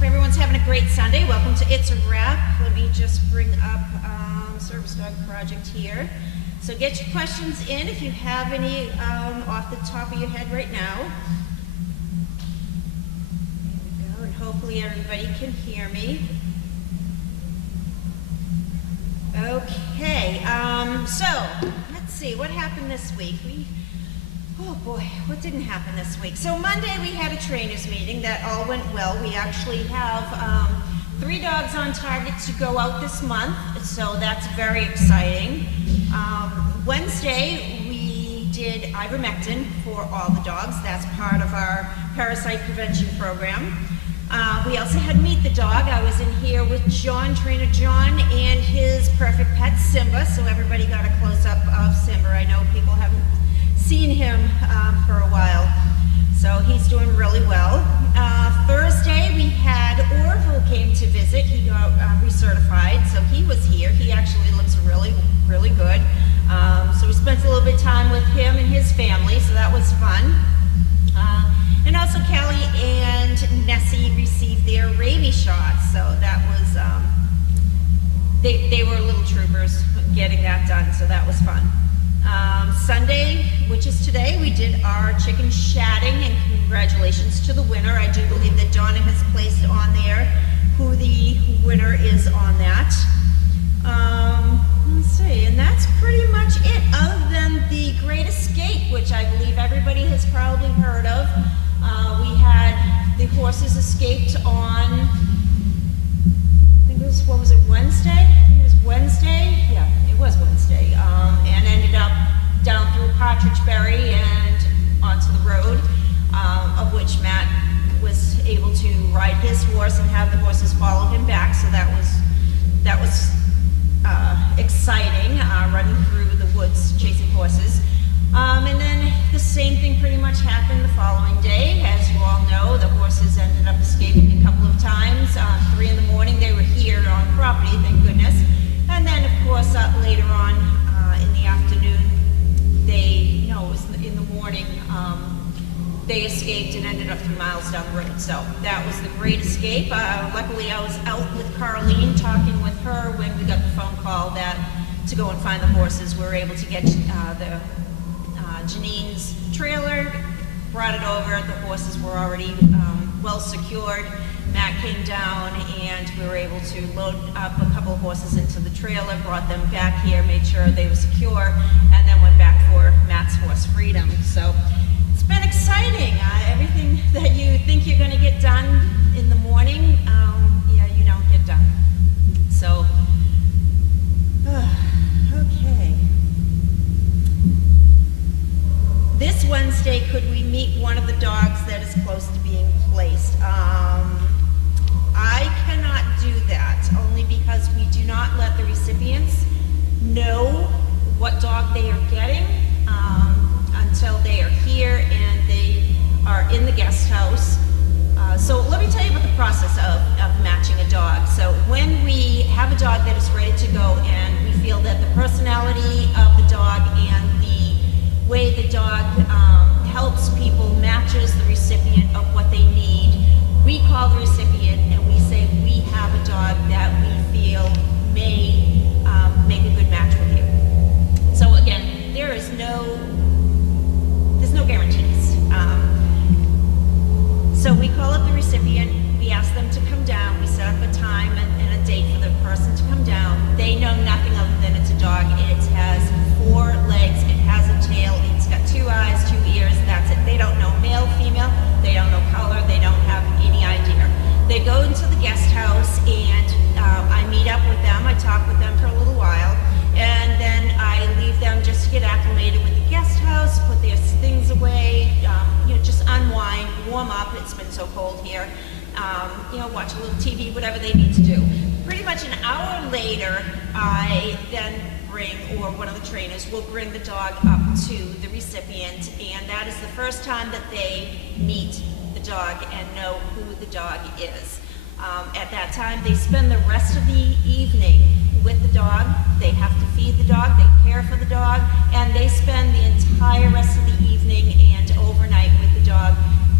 hope everyone's having a great Sunday. Welcome to It's a Wrap. Let me just bring up Service Dog Project here. So get your questions in if you have any off the top of your head right now. There we go, and hopefully everybody can hear me. Okay, so let's see, what happened this week? Oh boy, what didn't happen this week? So Monday we had a trainers meeting that all went well. We actually have 3 dogs on target to go out this month, so that's very exciting. Wednesday we did ivermectin for all the dogs. That's part of our parasite prevention program. We also had Meet the Dog. I was in here with John, trainer John, and his perfect pet Simba, so everybody got a close-up of Simba. I know people haven't seen him for a while, so he's doing really well. Thursday we had Orville came to visit. He got recertified, so he was here. He actually looks really, really good. So we spent a little bit of time with him and his family, so that was fun. And also Callie and Nessie received their rabies shots, so that was, they were little troopers getting that done, so that was fun. Sunday, which is today, we did our chicken shatting, and congratulations to the winner. I do believe that Donna has placed on there who the winner is on that. Let's see, and that's pretty much it, other than the Great Escape, which I believe everybody has probably heard of. We had the horses escaped on, I think it was, what was it, Wednesday? I think it was Wednesday, yeah, it was Wednesday, and ended up down through Partridge Berry and onto the road, of which Matt was able to ride his horse and have the horses follow him back, so that was exciting, running through the woods chasing horses. And then the same thing pretty much happened the following day. As you all know, the horses ended up escaping a couple of times. 3 in the morning they were here on property, thank goodness. And then of course later on in the afternoon, it was in the morning, they escaped and ended up 3 miles down the road. So that was the Great Escape. Luckily I was out with Carlene talking with her when we got the phone call that to go and find the horses. We were able to get Janine's trailer, brought it over. The horses were already well secured. Matt came down and we were able to load up a couple of horses into the trailer, brought them back here, made sure they were secure, and then went back for Matt's horse Freedom. So it's been exciting. Everything that you think you're going to get done in the morning, yeah, you don't get done. So, okay. This Wednesday, could we meet one of the dogs that is close to being placed? I cannot do that, only because we do not let the recipients know what dog they are getting until they are here and they are in the guest house. So let me tell you about the process of matching a dog. So when we have a dog that is ready to go and we feel that the personality of the dog and the way the dog helps people matches the recipient of what they need, we call the recipient and we say we have a dog that we feel may make a good match with you. So again, there's no guarantees. So we call up the recipient, we ask them to come down, we set up a time and a date for the person to come down. They know nothing other than it's a dog. It has 4 legs, it has a tail, it's got 2 eyes, 2 ears, that's it. They don't know male, female, they don't know color, they don't have any idea. They go into the guest house and I meet up with them, I talk with them for a little while, and then I leave them just to get acclimated with the guest house, put their things away, just unwind, warm up, it's been so cold here, watch a little TV, whatever they need to do. Pretty much an hour later, I then bring, or one of the trainers will bring the dog up to the recipient, and that is the first time that they meet the dog and know who the dog is. At that time, they spend the rest of the evening with the dog. They have to feed the dog, they care for the dog, and they spend the entire rest of the evening and overnight with the dog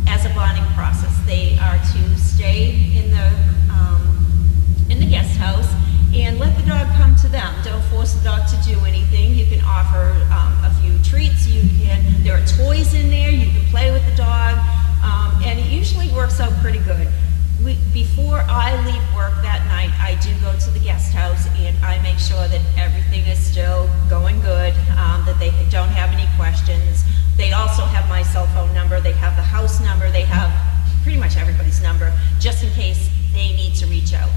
as as a bonding process. They are to stay in the guest house and let the dog come to them. Don't force the dog to do anything. You can offer a few treats. There are toys in there. You can play with the dog, and it usually works out pretty good. Before I leave work that night, I do go to the guest house and I make sure that everything is still going good, that they don't have any questions. They also have my cell phone number. They have the house number. They have pretty much everybody's number, just in case they need to reach out.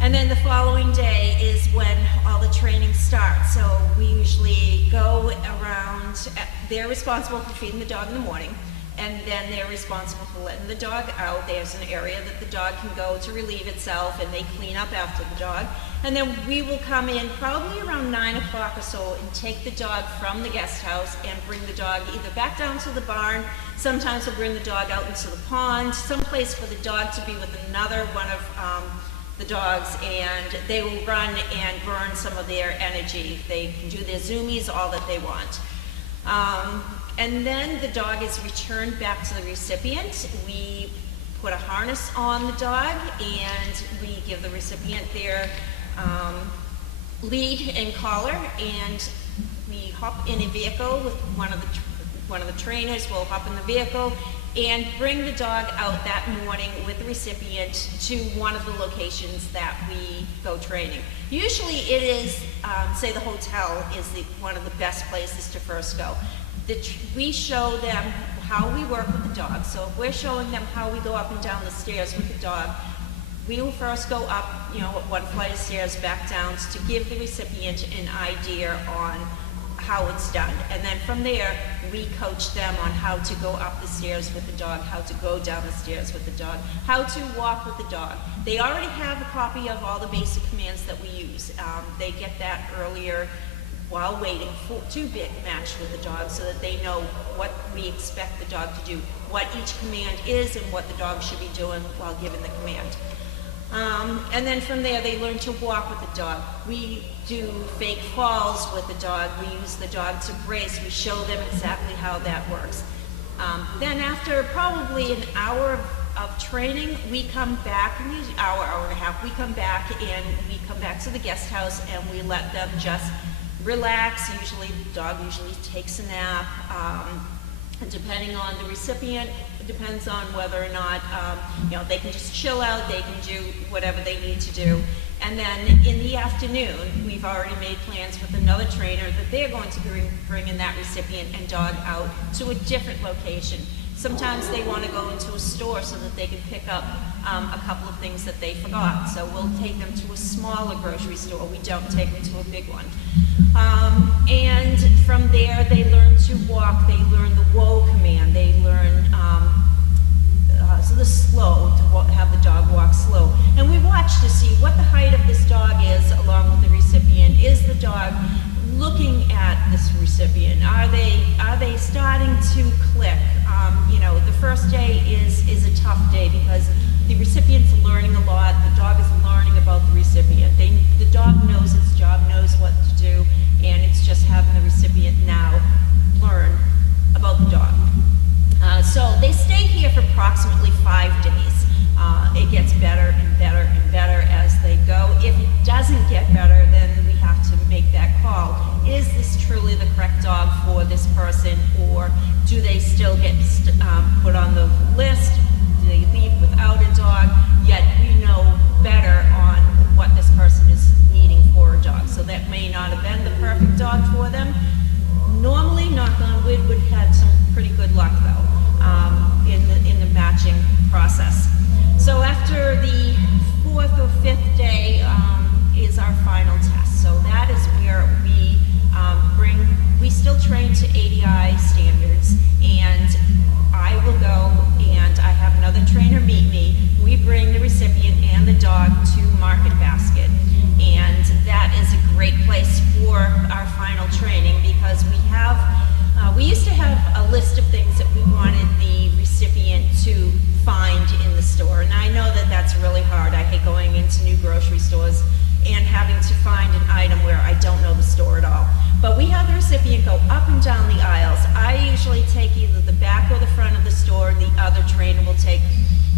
And then the following day is when all the training starts. So we usually go around, they're responsible for feeding the dog in the morning, and then they're responsible for letting the dog out. There's an area that the dog can go to relieve itself, and they clean up after the dog. And then we will come in probably around 9 o'clock or so and take the dog from the guest house and bring the dog either back down to the barn. Sometimes we'll bring the dog out into the pond, someplace for the dog to be with another one of the dogs, and they will run and burn some of their energy. They can do their zoomies, all that they want. And then the dog is returned back to the recipient. We put a harness on the dog and we give the recipient their lead and collar, and we hop in a vehicle with one of the trainers. Will hop in the vehicle and bring the dog out that morning with the recipient to one of the locations that we go training. Usually it is, say the hotel is one of the best places to first go. We show them how we work with the dog. So if we're showing them how we go up and down the stairs with the dog, we will first go up, one flight of stairs back down to give the recipient an idea on how it's done. And then from there, we coach them on how to go up the stairs with the dog, how to go down the stairs with the dog, how to walk with the dog. They already have a copy of all the basic commands that we use. They get that earlier while waiting to match with the dog, so that they know what we expect the dog to do, what each command is, and what the dog should be doing while given the command. And then from there, they learn to walk with the dog. We do fake falls with the dog. We use the dog to brace. We show them exactly how that works. Then after probably an hour of training, we come back, hour and a half, we come back to the guest house and we let them just relax. Usually, the dog usually takes a nap. And depending on the recipient, it depends on whether or not, they can just chill out, they can do whatever they need to do. And then in the afternoon, we've already made plans with another trainer that they're going to bring in that recipient and dog out to a different location. Sometimes they want to go into a store so that they can pick up a couple of things that they forgot. So we'll take them to a smaller grocery store. We don't take them to a big one. And from there, they learn to walk. They learn the whoa command. They learn so the slow, to have the dog walk slow. And we watch to see what the height of this dog is along with the recipient. Is the dog looking at this recipient? Are they starting to click? The first day is a tough day because the recipient's learning a lot. The dog is learning about the recipient. The dog knows its job, knows what to do, and it's just having the recipient now learn about the dog. So they stay here for approximately 5 days. It gets better and better and better as they go. If it doesn't get better, then we have to make that call. Is this truly the correct dog for this person, or do they still get put on the list? Do they leave without a dog? Yet we know better on what this person is needing for a dog. So that may not have been the perfect dog for them. Normally, knock on wood, would have some pretty good luck though in the matching process. So after the 4th or 5th day is our final test. So that is where we still train to ADI standards, and I will go and I have another trainer meet me. We bring the recipient and the dog to Market Basket, and that is a great place for our final training because we used to have a list of things that we wanted the recipient to find in the store, and I know that that's really hard. I hate going into new grocery stores and having to find an item where I don't know the store at all. But we have the recipient recipient go up and down the aisles. I usually take either the back or the front of the store, and the other trainer will take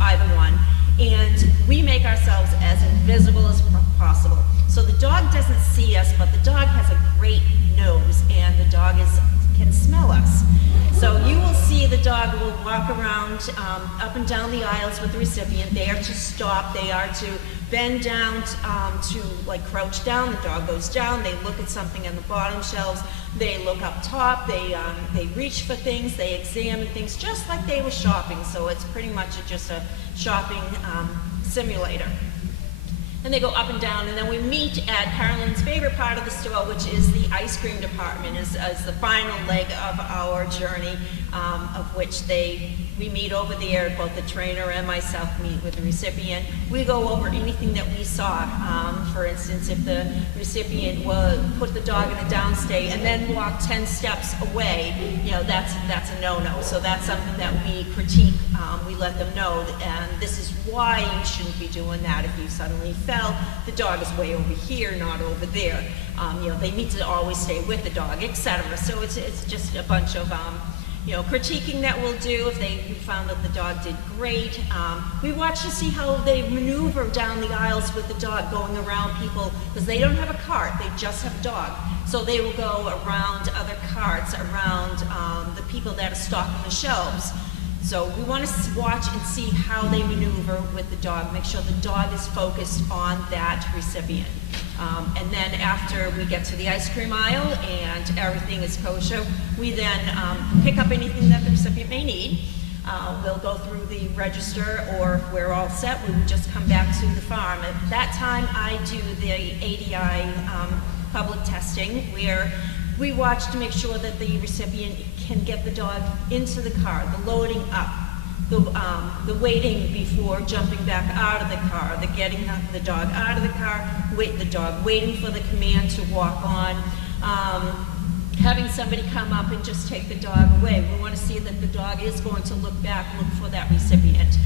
either one. And we make ourselves as invisible as possible. So the dog doesn't see us, but the dog has a great nose, and the dog can smell us. So you will see the dog will walk around up and down the aisles with the recipient. They are to stop, they are to bend down, to like crouch down. The dog goes down, they look at something on the bottom shelves, they look up top, they reach for things, they examine things just like they were shopping. So it's pretty much just a shopping simulator. And they go up and down, and then we meet at Caroline's favorite part of the store, which is the ice cream department, as the final leg of our journey, of which we meet over there. Both the trainer and myself meet with the recipient. We go over anything that we saw. For instance, if the recipient put the dog in a downstay and then walk 10 steps away, you know, that's a no-no. So that's something that we critique. We let them know, and this is why you shouldn't be doing that. If you suddenly fell, the dog is way over here, not over there. You know, they need to always stay with the dog, etc. So it's just a bunch of you know, critiquing that we'll do if we found that the dog did great. We watch to see how they maneuver down the aisles with the dog, going around people, because they don't have a cart, they just have a dog. So they will go around other carts, around the people that are stocking the shelves. So we want to watch and see how they maneuver with the dog, make sure the dog is focused on that recipient. And then after we get to the ice cream aisle and everything is kosher, we then pick up anything that the recipient may need. We'll go through the register, or if we're all set, we would just come back to the farm. At that time, I do the ADI public testing, where we watch to make sure that the recipient can get the dog into the car, the loading up, the waiting before jumping back out of the car, the getting the dog out of the car, the dog waiting for the command to walk on, having somebody come up and just take the dog away. We want to see that the dog is going to look back, look for that recipient,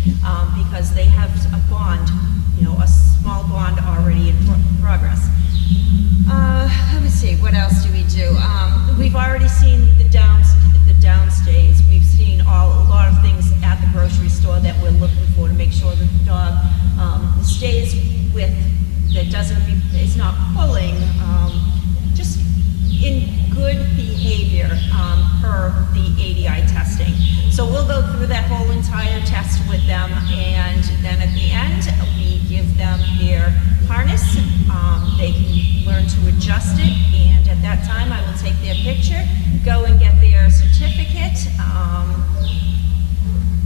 because they have a bond, you know, a small bond already in progress. Let me see, what else do we do? We've already seen the downstays. We've seen a lot of things at the grocery store that we're looking for to make sure that the dog stays with, is not pulling, just in good behavior per the ADI testing. So we'll go through that whole entire test with them, and then at the end, we give them their harness. They can learn to adjust it, and at that time I will take their picture, go and get their certificate,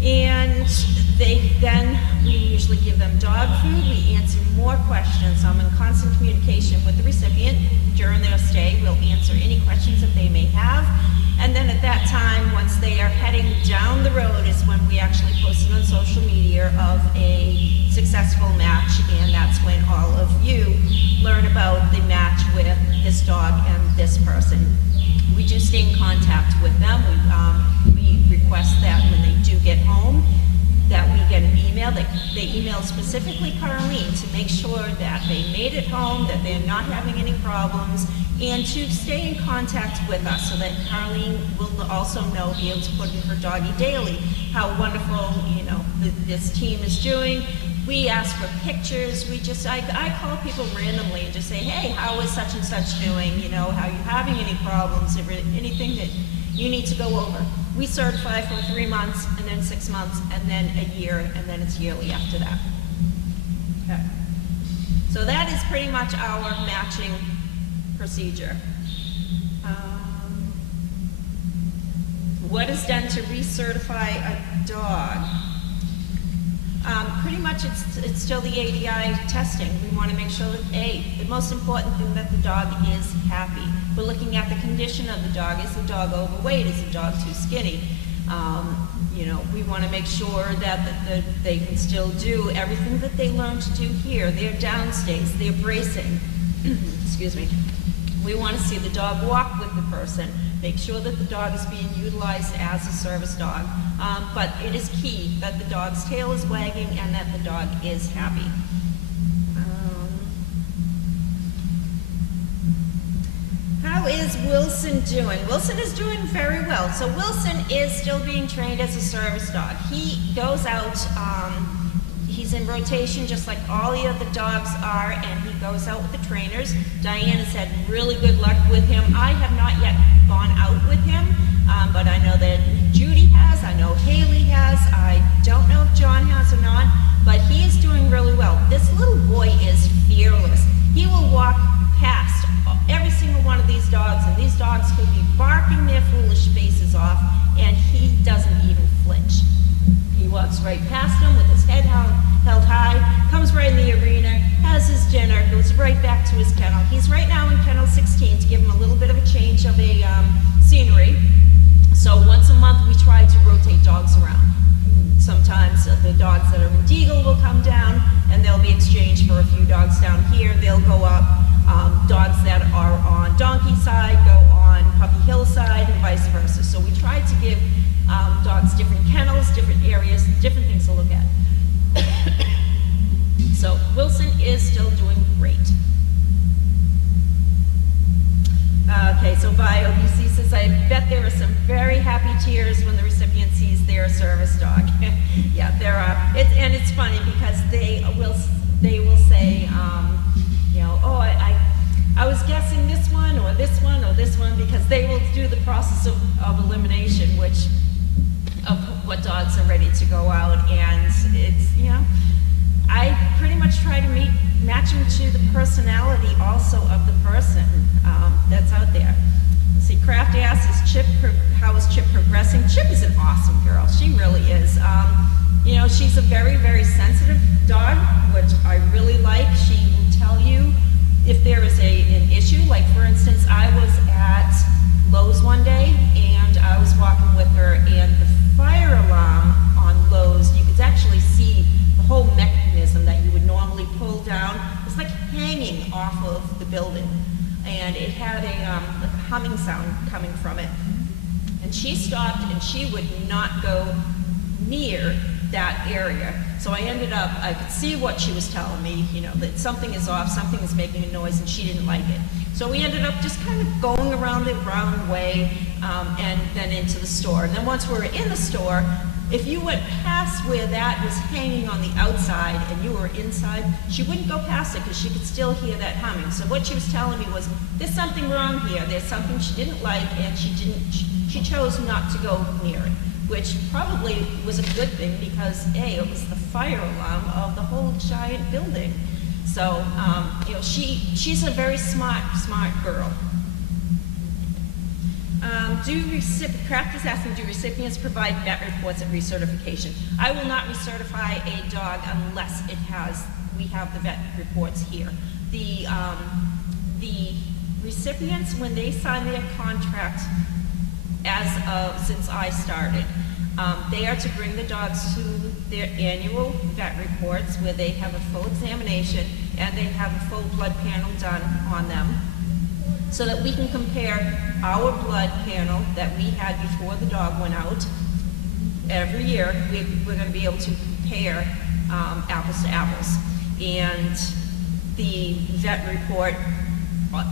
and we usually give them dog food. We answer more questions. I'm in constant communication with the recipient during their stay. We'll answer any questions that they may have. And then at that time, once they are heading down the road, is when we actually post it on social media of a successful match, and that's when all of you learn about the match with this dog and this person. We do stay in contact with them. We request that when they do get home, that we get an email, that they email specifically Caroline to make sure that they made it home, that they're not having any problems, and to stay in contact with us so that Caroline will also be able to put in her doggy daily how wonderful, you know, this team is doing. We ask for pictures. I call people randomly and just say, hey, how is such and such doing? You know, are you having any problems? Anything that you need to go over. We certify for 3 months, and then 6 months, and then a year, and then it's yearly after that. Okay. So that is pretty much our matching procedure. What is done to recertify a dog? Pretty much it's still the ADI testing. We want to make sure that the most important thing, that the dog is happy. We're looking at the condition of the dog. Is the dog overweight? Is the dog too skinny? You know, we want to make sure that they can still do everything that they learned to do here. Their downstays, their bracing. Excuse me. We want to see the dog walk with the person. Make sure that the dog is being utilized as a service dog. But it is key that the dog's tail is wagging and that the dog is happy. How How is Wilson doing? Wilson is doing very well. So Wilson is still being trained as a service dog. He goes out, he's in rotation just like all the other dogs are, and he goes out with the trainers. Diane has had really good luck with him. I have not yet gone out with him, but I know that Judy has, I know Haley has, I don't know if John has or not, but he is doing really well. This little boy is fearless. He will walk past every single one of these dogs, and these dogs could be barking their foolish faces off, and he doesn't even flinch. He walks right past them with his head held high, comes right in the arena, has his dinner, goes right back to his kennel. He's right now in kennel 16 to give him a little bit of a change of a scenery. So once a month we try to rotate dogs around. Sometimes the dogs that are in Deagle will come down, and they'll be exchanged for a few dogs down here. They'll go up. Dogs that are on Donkey side go on Puppy Hill side, and vice versa. So we try to give dogs different kennels, different areas, different things to look at. So Wilson is still doing great. Okay, so BioBC says, I bet there are some very happy tears when the recipient sees their service dog. Yeah, there are. And it's funny because they will say, you know, oh, I was guessing this one or this one or this one, because they will do the process of elimination, which of what dogs are ready to go out, and it's, you know, I pretty much try to match them to the personality also of the person that's out there. Let's see, Kraft asks, how is Chip progressing? Chip is an awesome girl. She really is. You know, she's a very, very sensitive dog, which I really like. She will tell you if there is an issue. Like, for instance, I was at Lowe's one day, and I was walking with her, and the fire alarm on Lowe's, you could actually see the whole mechanism that you would normally pull down. It's like hanging off of the building, and it had like a humming sound coming from it. And she stopped, and she would not go near that area. So I ended up, I could see what she was telling me, you know, that something is off, something is making a noise, and she didn't like it. So we ended up just kind of going around the round way, and then into the store. And then once we were in the store, if you went past where that was hanging on the outside and you were inside, she wouldn't go past it because she could still hear that humming. So what she was telling me was, there's something wrong here, there's something she didn't like, and she chose not to go near it, which probably was a good thing because, A, it was the fire alarm of the whole giant building. So, you know, she's a very smart girl. Kraft is asking, do recipients provide vet reports at recertification? I will not recertify a dog unless we have the vet reports here. The recipients, when they sign their contract, since I started, they are to bring the dogs to their annual vet reports where they have a full examination and they have a full blood panel done on them, so that we can compare our blood panel that we had before the dog went out. Every year, we're going to be able to compare apples to apples. And the vet report,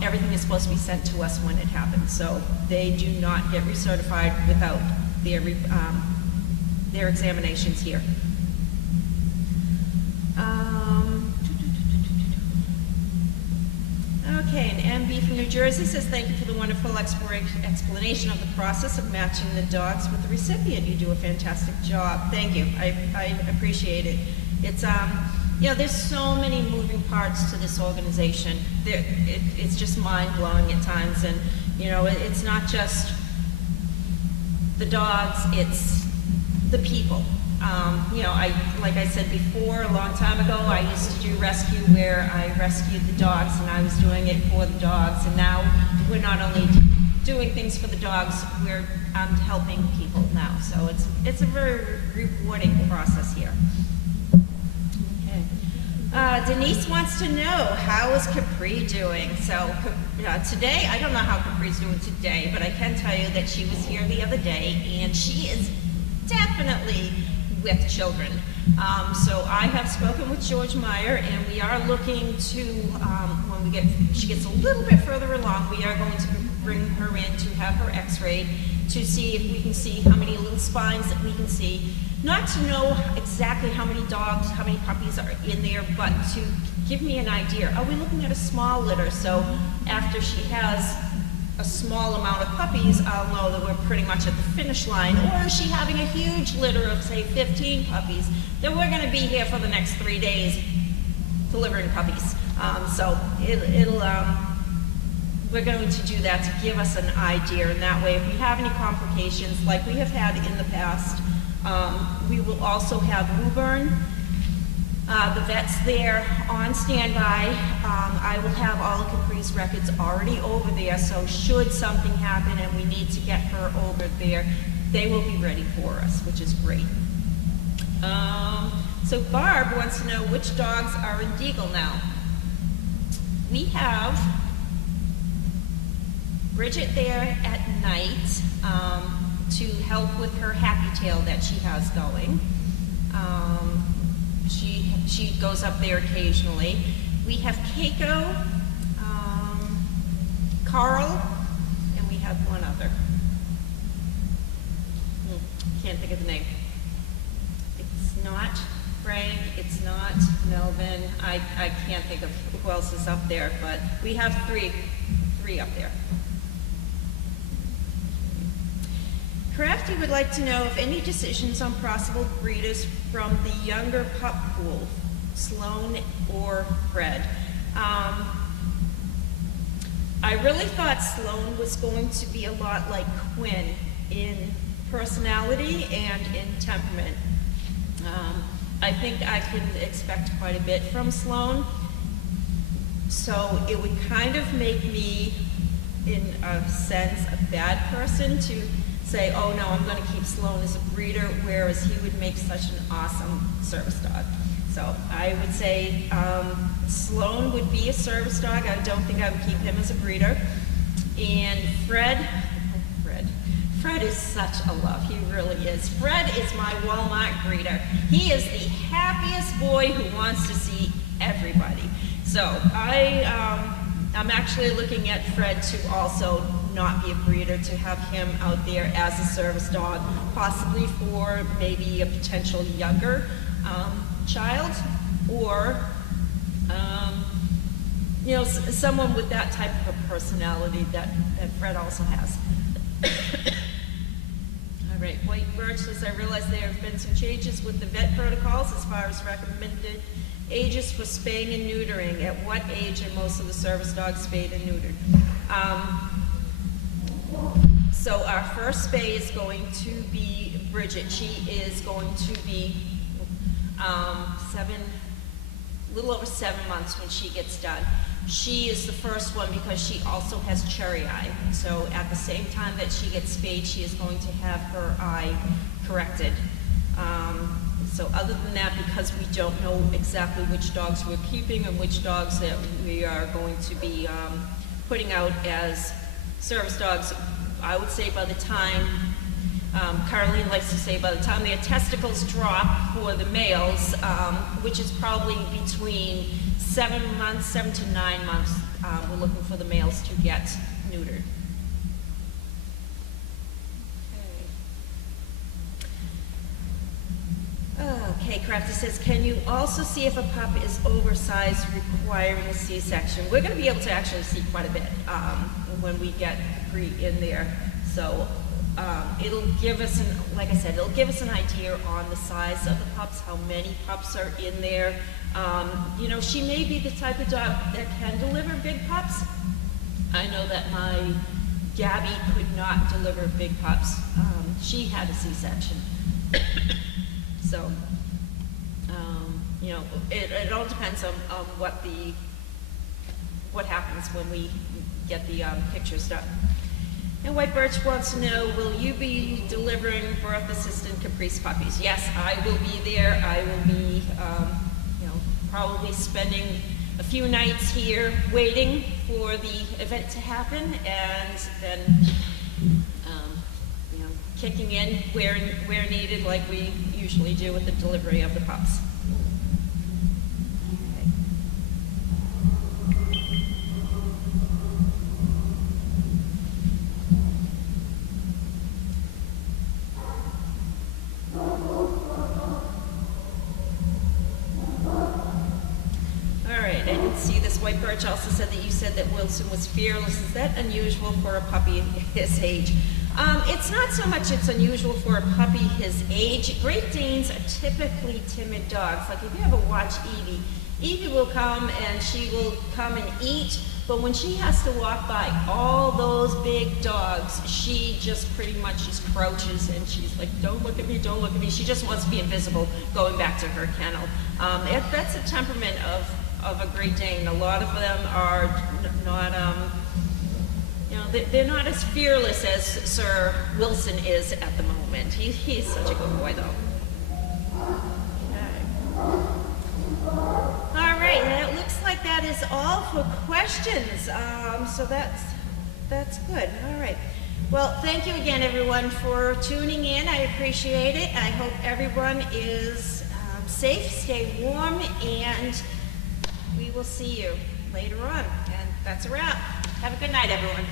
everything is supposed to be sent to us when it happens. So they do not get recertified without their examinations here. Okay, and MB from New Jersey says, thank you for the wonderful explanation of the process of matching the dogs with the recipient. You do a fantastic job. Thank you. I appreciate it. It's, you know, there's so many moving parts to this organization. It's just mind-blowing at times, and, you know, it's not just the dogs, it's the people. You know, like I said before, a long time ago, I used to do rescue where I rescued the dogs, and I was doing it for the dogs. And now we're not only doing things for the dogs, I'm helping people now. So it's a very rewarding process here. Okay. Denise wants to know, how is Capri doing? So today, I don't know how Capri's doing today, but I can tell you that she was here the other day, and she is definitely with children. So I have spoken with George Meyer, and we are looking to, when she gets a little bit further along, we are going to bring her in to have her x-rayed to see if we can see how many little spines that we can see. Not to know exactly how many dogs, how many puppies are in there, but to give me an idea. Are we looking at a small litter? So after she has a small amount of puppies, I'll know that we're pretty much at the finish line. Or is she having a huge litter of, say, 15 puppies? Then we're going to be here for the next 3 days delivering puppies. We're going to do that to give us an idea, and that way if we have any complications like we have had in the past, we will also have Woburn, the vet's there on standby. I will have all of Capri's records already over there, so should something happen and we need to get her over there, they will be ready for us, which is great. So Barb wants to know which dogs are in Deagle now. We have Bridget there at night to help with her happy tail that she has going. She goes up there occasionally. We have Keiko, Carl, and we have one other. Can't think of the name. It's not Frank, it's not Melvin. I can't think of who else is up there, but we have three up there. Crafty would like to know if any decisions on possible breeders from the younger pup pool, Sloan or Fred. I really thought Sloan was going to be a lot like Quinn in personality and in temperament. I think I can expect quite a bit from Sloan, so it would kind of make me, in a sense, a bad person to say, oh no, I'm going to keep Sloan as a breeder, whereas he would make such an awesome service dog. So I would say Sloan would be a service dog. I don't think I would keep him as a breeder. And Fred is such a love. He really is. Fred is my Walmart breeder. He is the happiest boy who wants to see everybody. So I'm actually looking at Fred to also not be a breeder, to have him out there as a service dog, possibly for maybe a potential younger child, or you know, someone with that type of a personality that Fred also has. All right, White Birch says, I realize there have been some changes with the vet protocols as far as recommended ages for spaying and neutering. At what age are most of the service dogs spayed and neutered? So our first spay is going to be Bridget. She is going to be a little over 7 months when she gets done. She is the first one because she also has cherry eye. So at the same time that she gets spayed, she is going to have her eye corrected. So other than that, because we don't know exactly which dogs we're keeping and which dogs that we are going to be putting out as service dogs, I would say by the time, Caroline likes to say, by the time their testicles drop for the males, which is probably between 7 to 9 months, we're looking for the males to get neutered. Okay, Crafty says, can you also see if a pup is oversized requiring a C-section? We're going to be able to actually see quite a bit when we get Capri in there. So it'll give us, like I said, it'll give us an idea on the size of the pups, how many pups are in there. You know, she may be the type of dog that can deliver big pups. I know that my Gabby could not deliver big pups. She had a C-section. So, you know, it all depends on what happens when we get the pictures done. And White Birch wants to know, will you be delivering birth assistant Caprice puppies? Yes, I will be there. I will be, you know, probably spending a few nights here waiting for the event to happen, and then you know, kicking in where needed, like we usually do with the delivery of the pups. Okay. White Birch also said that you said that Wilson was fearless. Is that unusual for a puppy his age? It's not so much it's unusual for a puppy his age. Great Danes are typically timid dogs. Like if you ever watch Evie, Evie will come and she will come and eat, but when she has to walk by all those big dogs, she just pretty much just crouches and she's like, don't look at me, don't look at me. She just wants to be invisible, going back to her kennel. That's the temperament of a Great Dane. A lot of them are not, you know, they're not as fearless as Sir Wilson is at the moment. He's such a good boy, though. Okay. All right, and it looks like that is all for questions. So that's good. All right. Well, thank you again, everyone, for tuning in. I appreciate it. I hope everyone is safe, stay warm, and we will see you later on. And that's a wrap. Have a good night, everyone.